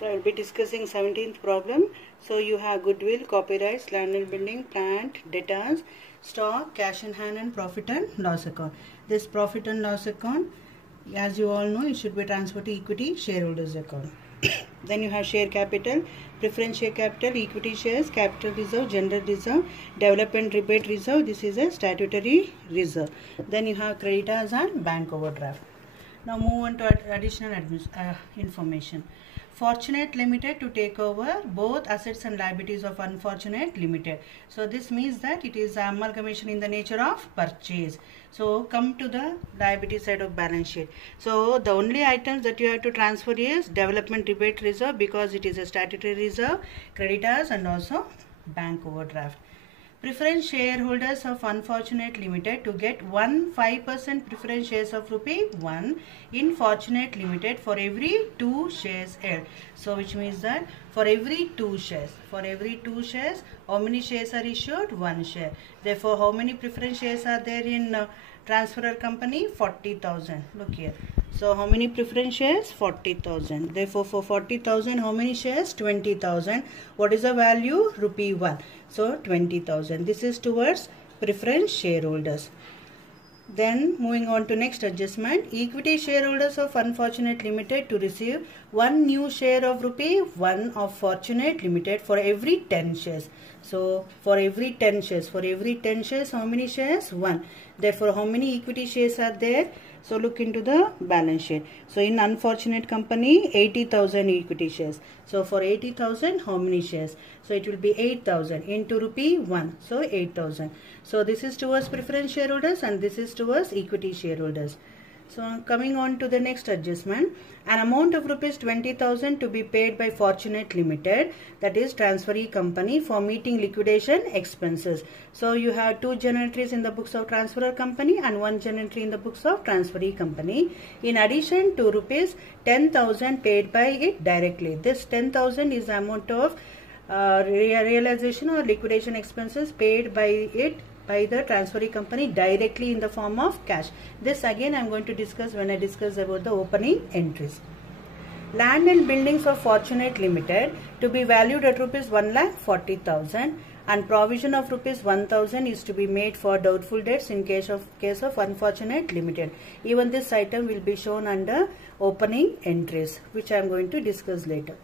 So I will be discussing 17th problem. So you have goodwill, copyrights, land and building, plant, debtors, stock, cash in hand and profit and loss account. This profit and loss account, as you all know, it should be transferred to equity shareholders account. Then you have share capital, preference share capital, equity shares, capital reserve, general reserve, development rebate reserve. This is a statutory reserve. Then you have creditors and bank overdraft. Now move on to additional information. Fortunate Limited to take over both assets and liabilities of Unfortunate Limited. So this means that it is amalgamation in the nature of purchase. So come to the liability side of balance sheet. So the only items that you have to transfer is development rebate reserve, because it is a statutory reserve, creditors and also bank overdraft. Preference shareholders of Unfortunate Limited to get 5% preference shares of ₹1 in Fortunate Limited for every 2 shares held. So which means that for every 2 shares, how many shares are issued? 1 share. Therefore, how many preference shares are there in transferor company? 40,000. Look here. So how many preference shares? 40,000. Therefore, for 40,000, how many shares? 20,000. What is the value? ₹1. So 20,000. This is towards preference shareholders. Then moving on to next adjustment, equity shareholders of Unfortunate Limited to receive 1 new share of ₹1 of Fortunate Limited for every 10 shares. So for every 10 shares, how many shares? 1. Therefore, how many equity shares are there? So look into the balance sheet. So in Unfortunate company, 80,000 equity shares. So for 80,000, how many shares? So it will be 8,000 into ₹1. So 8,000. So this is towards preference shareholders and this is towards equity shareholders. So coming on to the next adjustment, an amount of ₹20,000 to be paid by Fortunate Limited, that is transferee company, for meeting liquidation expenses. So you have 2 journal entries in the books of transferor company and 1 journal entry in the books of transferee company. In addition to ₹10,000 paid by it directly. This 10,000 is the amount of realization or liquidation expenses paid by the transferee company directly in the form of cash. This again I am going to discuss when I discuss about the opening entries. Land and buildings of Fortunate Limited to be valued at ₹1,40,000 and provision of ₹1,000 is to be made for doubtful debts in case of Unfortunate Limited. Even this item will be shown under opening entries, which I am going to discuss later.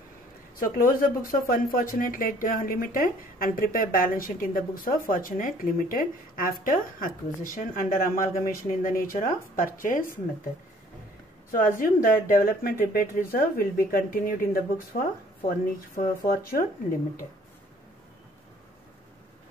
So close the books of Unfortunate Limited and prepare balance sheet in the books of Fortunate Limited after acquisition under amalgamation in the nature of purchase method. So assume that development rebate reserve will be continued in the books for Fortune Limited.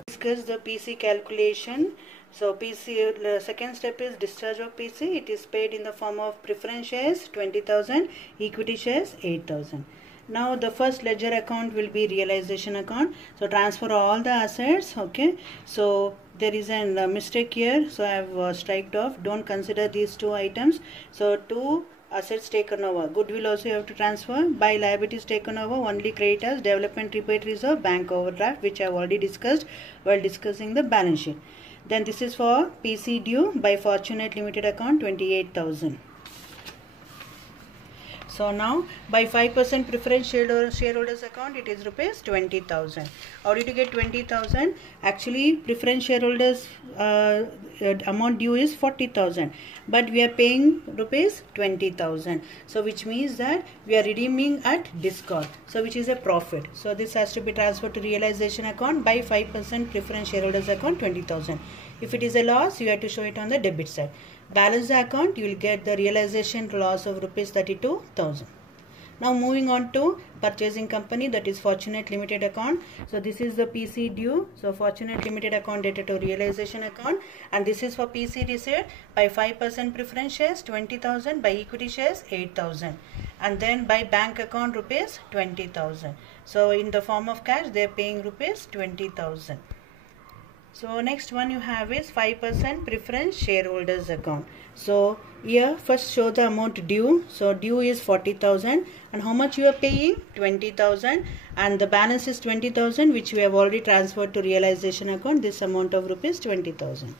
Discuss the PC calculation. So PC, second step is discharge of PC. It is paid in the form of preference shares 20,000, equity shares 8,000. Now the first ledger account will be realization account. So transfer all the assets. Okay. So there is a mistake here. So I have striked off. Don't consider these 2 items. So 2 assets taken over. Goodwill also you have to transfer. By liabilities taken over, only creditors, development rebate reserve, bank overdraft, which I have already discussed while discussing the balance sheet. Then this is for PC due by Fortunate Limited account 28,000. So now by 5% preference shareholders account, it is ₹20,000. How did you get 20,000? Actually preference shareholders amount due is 40,000, but we are paying ₹20,000. So which means that we are redeeming at discount, so which is a profit. So this has to be transferred to realization account by 5% preference shareholders account 20,000. If it is a loss, you have to show it on the debit side. Balance the account, you will get the realization loss of ₹32,000. Now moving on to purchasing company, that is Fortunate Limited account. So this is the PC due. So Fortunate Limited account dated to realization account, and this is for PC receipt by 5% preference shares 20,000, by equity shares 8,000, and then by bank account ₹20,000. So in the form of cash they are paying ₹20,000. So next one you have is 5% preference shareholders account. So here first show the amount due. So due is 40,000 and how much you are paying? 20,000, and the balance is 20,000, which we have already transferred to realization account, this amount of ₹20,000.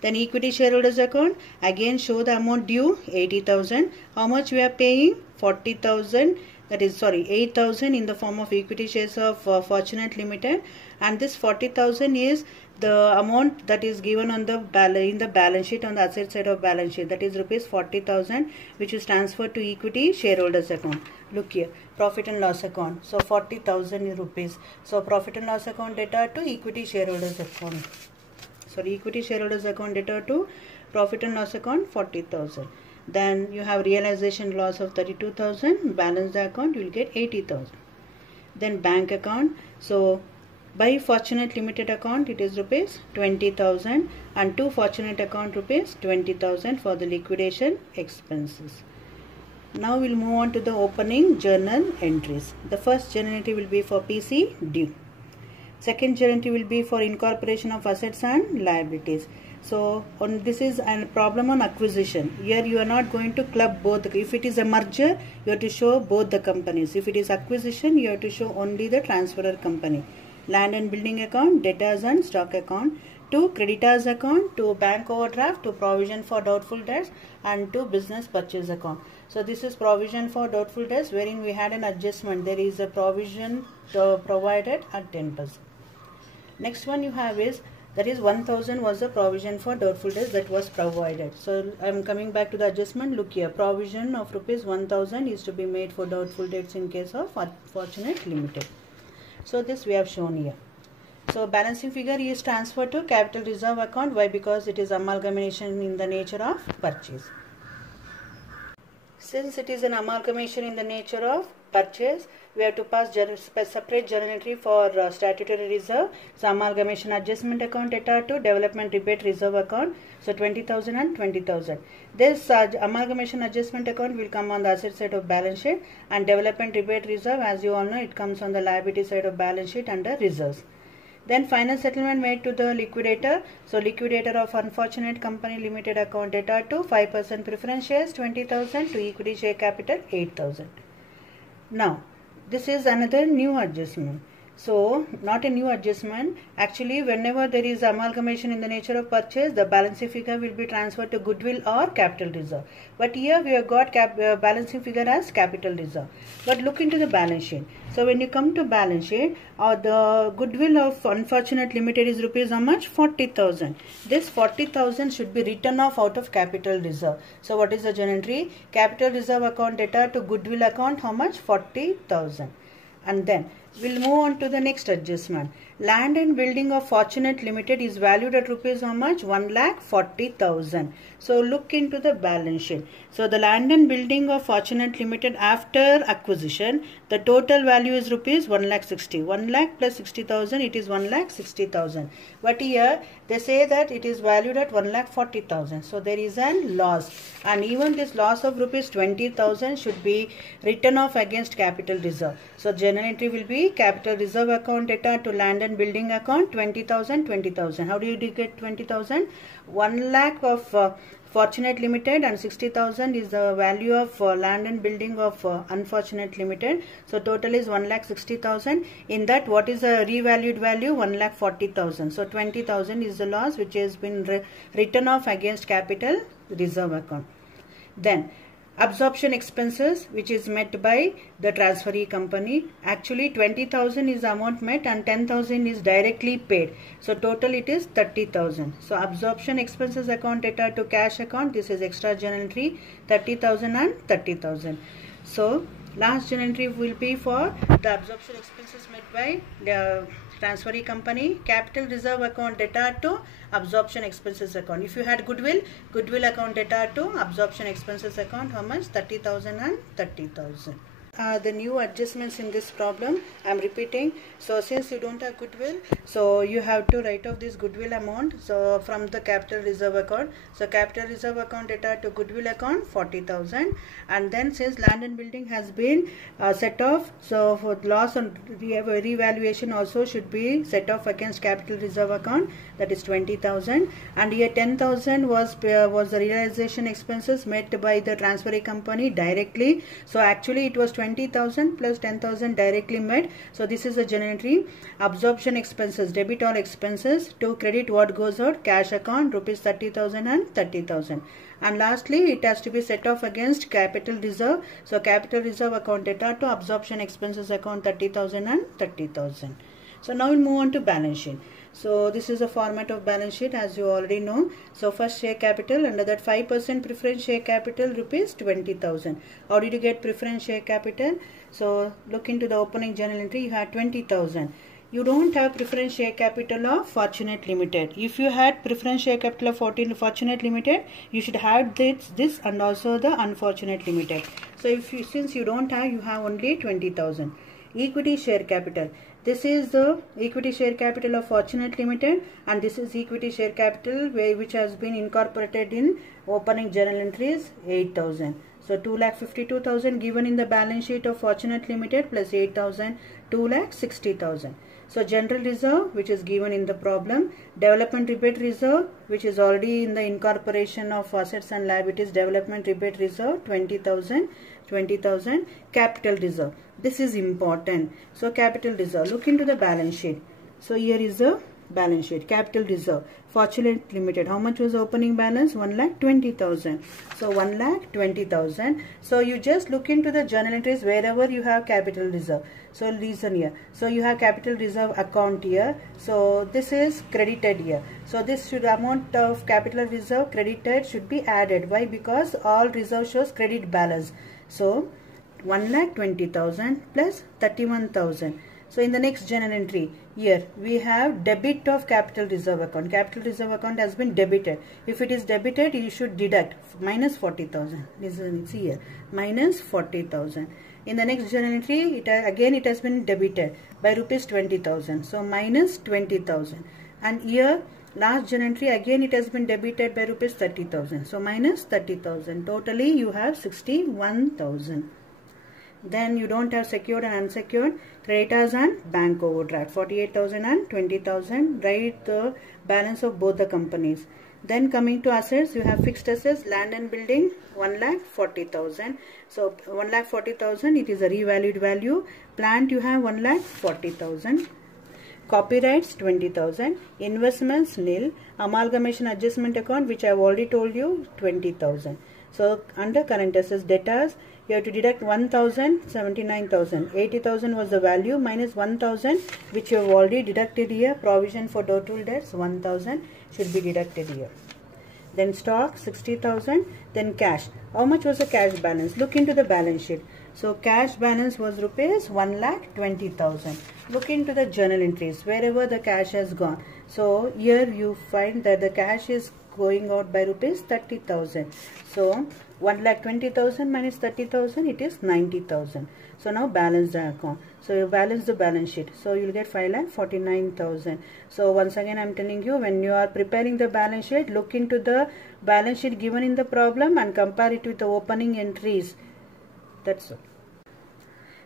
Then equity shareholders account, again show the amount due 80,000. How much we are paying? 40,000. that is 8,000 in the form of equity shares of Fortunate Limited, and this 40,000 is the amount that is given on the balance sheet, on the asset side of balance sheet, that is rupees 40,000, which is transferred to equity shareholders account. Look here, profit and loss account. So 40,000 rupees. So profit and loss account data to equity shareholders account. Sorry, equity shareholders account data to profit and loss account 40,000. Then you have realization loss of 32,000. Balance the account, you will get 80,000. Then bank account. So by Fortunate Limited account it is rupees 20,000, and to Fortunate account rupees 20,000 for the liquidation expenses. Now we'll move on to the opening journal entries. The first journal entry will be for PC due. Second journal entry will be for incorporation of assets and liabilities. So this is a problem on acquisition. Here you are not going to club both. If it is a merger, you have to show both the companies. If it is acquisition, you have to show only the transferor company. Land and building account, debtors and stock account, to creditors account, to bank overdraft, to provision for doubtful debts, and to business purchase account. So this is provision for doubtful debts, wherein we had an adjustment. There is a provision provided at 10%. Next one you have is, that is 1,000 was the provision for doubtful debts that was provided. So I am coming back to the adjustment. Look here, provision of rupees 1,000 is to be made for doubtful debts in case of Fortunate Limited. So this we have shown here. So balancing figure is transferred to capital reserve account. Why? Because it is amalgamation in the nature of purchase. Since it is an amalgamation in the nature of purchase, we have to pass separate journal entry for statutory reserve. So amalgamation adjustment account data to development rebate reserve account. So 20,000 and 20,000. This amalgamation adjustment account will come on the asset side of balance sheet, and development rebate reserve, as you all know, it comes on the liability side of balance sheet under reserves. Then final settlement made to the liquidator. So liquidator of Unfortunate Company Limited account data to 5% preference shares 20,000, to equity share capital 8,000. Now this is another new adjustment. So not a new adjustment. Actually, whenever there is amalgamation in the nature of purchase, the balancing figure will be transferred to goodwill or capital reserve. But here we have got balancing figure as capital reserve. But look into the balance sheet. So when you come to balance sheet, the goodwill of Unfortunate Limited is rupees how much? 40,000. This 40,000 should be written off out of capital reserve. So what is the journal entry? Capital reserve account data to goodwill account how much? 40,000. And then we'll move on to the next adjustment. Land and building of Fortunate Limited is valued at rupees how much? 1,40,000. So look into the balance sheet. So the land and building of Fortunate Limited after acquisition, the total value is rupees 1,60,000. 1 lakh plus 60,000, it is 1,60,000. But here they say that it is valued at 1,40,000. So there is a loss, and even this loss of rupees 20,000 should be written off against capital reserve. So journal entry will be capital reserve account data to land and building account 20,000, 20,000. How do you get 20,000? 1 lakh of Fortunate Limited and 60,000 is the value of land and building of Unfortunate Limited. So total is 1,60,000. In that, what is the revalued value? 1,40,000. So 20,000 is the loss which has been written off against capital reserve account. Then absorption expenses, which is met by the transferee company. Actually 20,000 is the amount met and 10,000 is directly paid. So total it is 30,000. So absorption expenses account data to cash account. This is extra journal entry 30,000 and 30,000. So last journal entry will be for the absorption expenses met by the transferee company. Capital reserve account data to absorption expenses account. If you had goodwill account data to absorption expenses account, how much? 30,000 and 30,000. The new adjustments in this problem, I am repeating. So since you don't have goodwill, so you have to write off this goodwill amount so from the capital reserve account. So capital reserve account data to goodwill account 40,000, and then since land and building has been set off, so for loss on revaluation also should be set off against capital reserve account, that is 20,000, and here 10,000 was the realization expenses met by the transferee company directly. So actually it was 20,000 20,000 plus 10,000 directly met. So this is the journal entry. Absorption expenses, debit all expenses. To credit what goes out, cash account rupees 30,000 and 30,000. And lastly, it has to be set off against capital reserve. So capital reserve account data to absorption expenses account 30,000 and 30,000. So now we'll move on to balance sheet. So this is the format of balance sheet as you already know. So first share capital, under that 5% preference share capital rupees 20,000. How did you get preference share capital? So look into the opening journal entry, you had 20,000. You don't have preference share capital of Fortunate Limited. If you had preference share capital of Fortunate Limited, you should have this and also the Unfortunate Limited. So since you don't have, you have only 20,000. Equity share capital. This is the equity share capital of Fortunate Limited, and this is equity share capital which has been incorporated in opening journal entries 8,000. So 2,52,000 given in the balance sheet of Fortunate Limited plus 8,000, 2,60,000. So general reserve which is given in the problem, development rebate reserve which is already in the incorporation of assets and liabilities, development rebate reserve 20,000, 20,000, capital reserve. This is important. So capital reserve, look into the balance sheet. So here is the balance sheet, capital reserve, Fortunate Limited. How much was the opening balance? 1,20,000. So 1,20,000. So you just look into the journal entries wherever you have capital reserve. So listen here. So you have capital reserve account here. So this is credited here. So this amount of capital reserve credited should be added. Why? Because all reserve shows credit balance. So 1,20,000 plus 31,000. So in the next journal entry, here we have debit of capital reserve account. Capital reserve account has been debited. If it is debited, you should deduct minus 40,000. Listen, see here, minus 40,000. In the next journal entry, it has been debited by rupees 20,000. So minus 20,000. And here, last journal entry, again it has been debited by rupees 30,000. So minus 30,000. Totally, you have 61,000. Then you don't have secured and unsecured, creditors and bank overdraft, 48,000 and 20,000. Write the balance of both the companies. Then coming to assets, you have fixed assets, land and building, 1,40,000. So 1,40,000, it is a revalued value. Plant you have 1,40,000. Copyrights 20,000. Investments nil. Amalgamation adjustment account, which I have already told you, 20,000. So under current assets, debtors, you have to deduct 1,000, 79,000. 80,000 was the value minus 1,000 which you have already deducted here. Provision for doubtful debts 1,000 should be deducted here. Then stock 60,000. Then cash. How much was the cash balance? Look into the balance sheet. So cash balance was rupees 1,20,000. Look into the journal entries wherever the cash has gone. So here you find that the cash is going out by rupees 30,000. So 1,20,000 minus 30,000, it is 90,000. So now balance the account. So you balance the balance sheet. So you will get 5,49,000. So once again I am telling you, when you are preparing the balance sheet, look into the balance sheet given in the problem and compare it with the opening entries. That's all.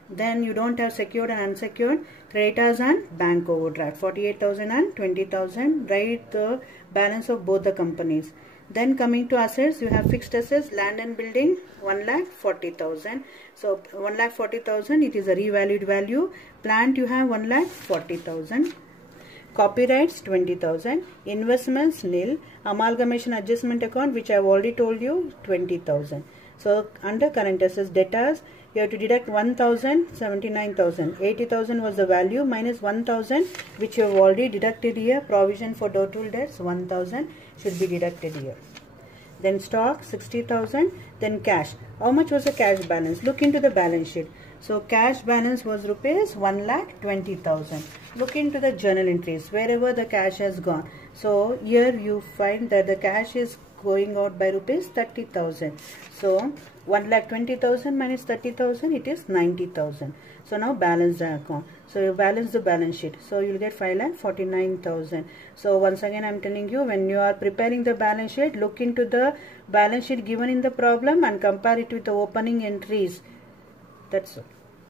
Then you don't have secured and unsecured, creditors and bank overdraft, 48,000 and 20,000. Write the balance of both the companies. Then coming to assets, you have fixed assets, land and building, 1,40,000. So 1,40,000, it is a revalued value. Plant you have 1,40,000. Copyrights 20,000. Investments nil. Amalgamation adjustment account, which I have already told you, 20,000. So under current assets, debtors, you have to deduct 1,000, 79,000. 80,000 was the value minus 1,000 which you have already deducted here. Provision for doubtful debts 1,000 should be deducted here. Then stock 60,000. Then cash. How much was the cash balance? Look into the balance sheet. So cash balance was rupees 1,20,000. Look into the journal entries wherever the cash has gone. So here you find that the cash is going out by rupees 30,000. So 1,20,000 minus 30,000, it is 90,000. So now balance the account. So you balance the balance sheet. So you will get 5,49,000. So once again I am telling you, when you are preparing the balance sheet, look into the balance sheet given in the problem and compare it with the opening entries. That's all.